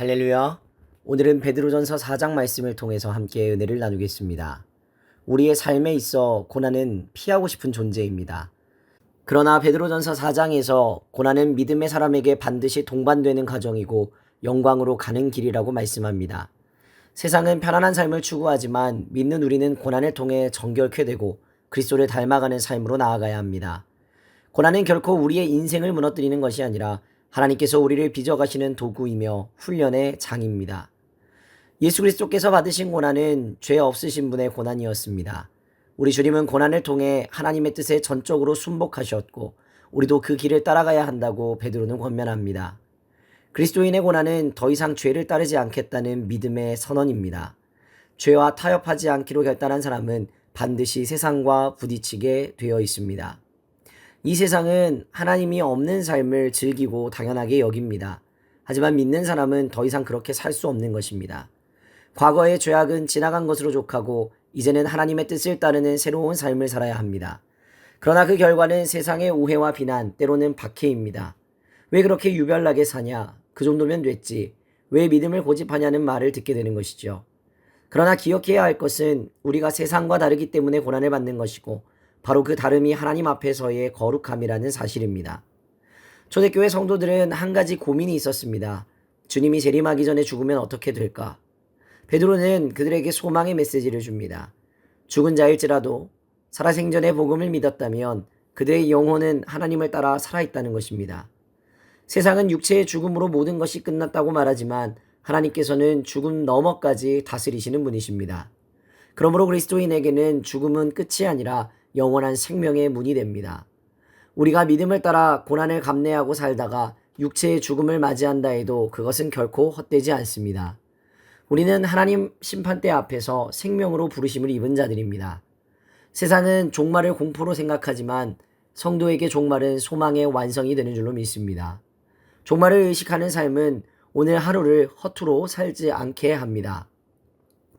할렐루야. 오늘은 베드로전서 4장 말씀을 통해서 함께 은혜를 나누겠습니다. 우리의 삶에 있어 고난은 피하고 싶은 존재입니다. 그러나 베드로전서 4장에서 고난은 믿음의 사람에게 반드시 동반되는 과정이고 영광으로 가는 길이라고 말씀합니다. 세상은 편안한 삶을 추구하지만 믿는 우리는 고난을 통해 정결케 되고 그리스도를 닮아가는 삶으로 나아가야 합니다. 고난은 결코 우리의 인생을 무너뜨리는 것이 아니라 하나님께서 우리를 빚어가시는 도구이며 훈련의 장입니다. 예수 그리스도께서 받으신 고난은 죄 없으신 분의 고난이었습니다. 우리 주님은 고난을 통해 하나님의 뜻에 전적으로 순복하셨고 우리도 그 길을 따라가야 한다고 베드로는 권면합니다. 그리스도인의 고난은 더 이상 죄를 따르지 않겠다는 믿음의 선언입니다. 죄와 타협하지 않기로 결단한 사람은 반드시 세상과 부딪히게 되어 있습니다. 이 세상은 하나님이 없는 삶을 즐기고 당연하게 여깁니다. 하지만 믿는 사람은 더 이상 그렇게 살 수 없는 것입니다. 과거의 죄악은 지나간 것으로 족하고 이제는 하나님의 뜻을 따르는 새로운 삶을 살아야 합니다. 그러나 그 결과는 세상의 오해와 비난, 때로는 박해입니다. 왜 그렇게 유별나게 사냐? 그 정도면 됐지. 왜 믿음을 고집하냐는 말을 듣게 되는 것이죠. 그러나 기억해야 할 것은 우리가 세상과 다르기 때문에 고난을 받는 것이고 바로 그 다름이 하나님 앞에서의 거룩함이라는 사실입니다. 초대교회 성도들은 한 가지 고민이 있었습니다. 주님이 재림하기 전에 죽으면 어떻게 될까? 베드로는 그들에게 소망의 메시지를 줍니다. 죽은 자일지라도 살아생전의 복음을 믿었다면 그들의 영혼은 하나님을 따라 살아있다는 것입니다. 세상은 육체의 죽음으로 모든 것이 끝났다고 말하지만 하나님께서는 죽음 너머까지 다스리시는 분이십니다. 그러므로 그리스도인에게는 죽음은 끝이 아니라 영원한 생명의 문이 됩니다. 우리가 믿음을 따라 고난을 감내하고 살다가 육체의 죽음을 맞이한다 해도 그것은 결코 헛되지 않습니다. 우리는 하나님 심판대 앞에서 생명으로 부르심을 입은 자들입니다. 세상은 종말을 공포로 생각하지만 성도에게 종말은 소망의 완성이 되는 줄로 믿습니다. 종말을 의식하는 삶은 오늘 하루를 허투루 살지 않게 합니다.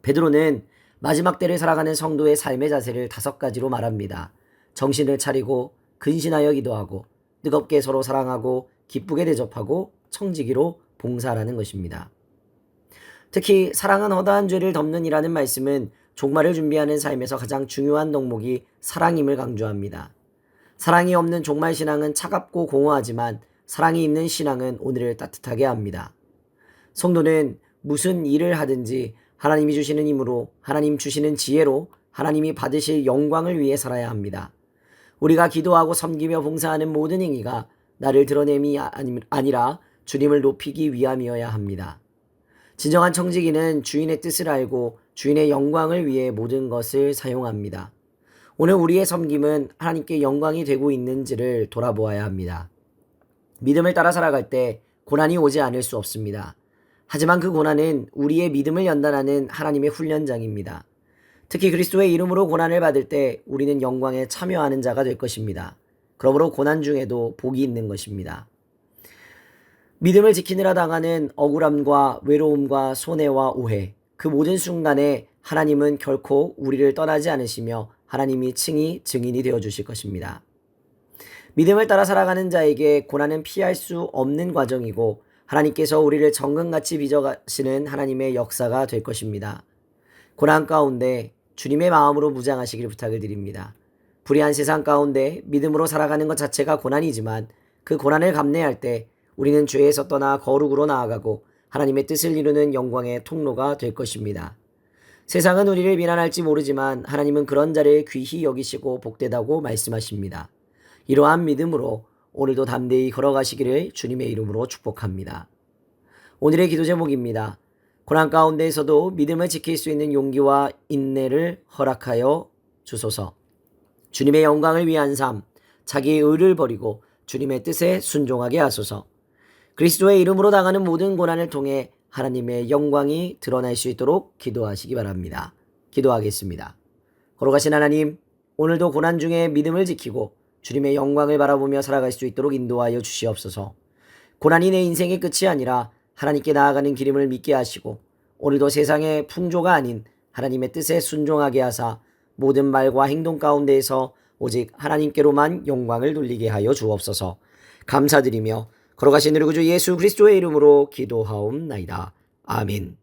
베드로는 마지막 때를 살아가는 성도의 삶의 자세를 5가지로 말합니다. 정신을 차리고 근신하여 기도하고 뜨겁게 서로 사랑하고 기쁘게 대접하고 청지기로 봉사하라는 것입니다. 특히 사랑은 허다한 죄를 덮는 이라는 말씀은 종말을 준비하는 삶에서 가장 중요한 덕목이 사랑임을 강조합니다. 사랑이 없는 종말 신앙은 차갑고 공허하지만 사랑이 있는 신앙은 오늘을 따뜻하게 합니다. 성도는 무슨 일을 하든지 하나님이 주시는 힘으로 하나님 주시는 지혜로 하나님이 받으실 영광을 위해 살아야 합니다. 우리가 기도하고 섬기며 봉사하는 모든 행위가 나를 드러냄이 아니라 주님을 높이기 위함이어야 합니다. 진정한 청지기는 주인의 뜻을 알고 주인의 영광을 위해 모든 것을 사용합니다. 오늘 우리의 섬김은 하나님께 영광이 되고 있는지를 돌아보아야 합니다. 믿음을 따라 살아갈 때 고난이 오지 않을 수 없습니다. 하지만 그 고난은 우리의 믿음을 연단하는 하나님의 훈련장입니다. 특히 그리스도의 이름으로 고난을 받을 때 우리는 영광에 참여하는 자가 될 것입니다. 그러므로 고난 중에도 복이 있는 것입니다. 믿음을 지키느라 당하는 억울함과 외로움과 손해와 오해, 그 모든 순간에 하나님은 결코 우리를 떠나지 않으시며 하나님이 칭히 증인이 되어주실 것입니다. 믿음을 따라 살아가는 자에게 고난은 피할 수 없는 과정이고 하나님께서 우리를 정금같이 빚어가시는 하나님의 역사가 될 것입니다. 고난 가운데 주님의 마음으로 무장하시길 부탁을 드립니다. 불의한 세상 가운데 믿음으로 살아가는 것 자체가 고난이지만 그 고난을 감내할 때 우리는 죄에서 떠나 거룩으로 나아가고 하나님의 뜻을 이루는 영광의 통로가 될 것입니다. 세상은 우리를 비난할지 모르지만 하나님은 그런 자를 귀히 여기시고 복되다고 말씀하십니다. 이러한 믿음으로 오늘도 담대히 걸어가시기를 주님의 이름으로 축복합니다. 오늘의 기도 제목입니다. 고난 가운데에서도 믿음을 지킬 수 있는 용기와 인내를 허락하여 주소서. 주님의 영광을 위한 삶, 자기의 의를 버리고 주님의 뜻에 순종하게 하소서. 그리스도의 이름으로 당하는 모든 고난을 통해 하나님의 영광이 드러날 수 있도록 기도하시기 바랍니다. 기도하겠습니다. 걸어가신 하나님, 오늘도 고난 중에 믿음을 지키고 주님의 영광을 바라보며 살아갈 수 있도록 인도하여 주시옵소서. 고난이 내 인생의 끝이 아니라 하나님께 나아가는 길임을 믿게 하시고 오늘도 세상의 풍조가 아닌 하나님의 뜻에 순종하게 하사 모든 말과 행동 가운데에서 오직 하나님께로만 영광을 돌리게 하여 주옵소서. 감사드리며 걸어가신 우리 구주 예수 그리스도의 이름으로 기도하옵나이다. 아멘.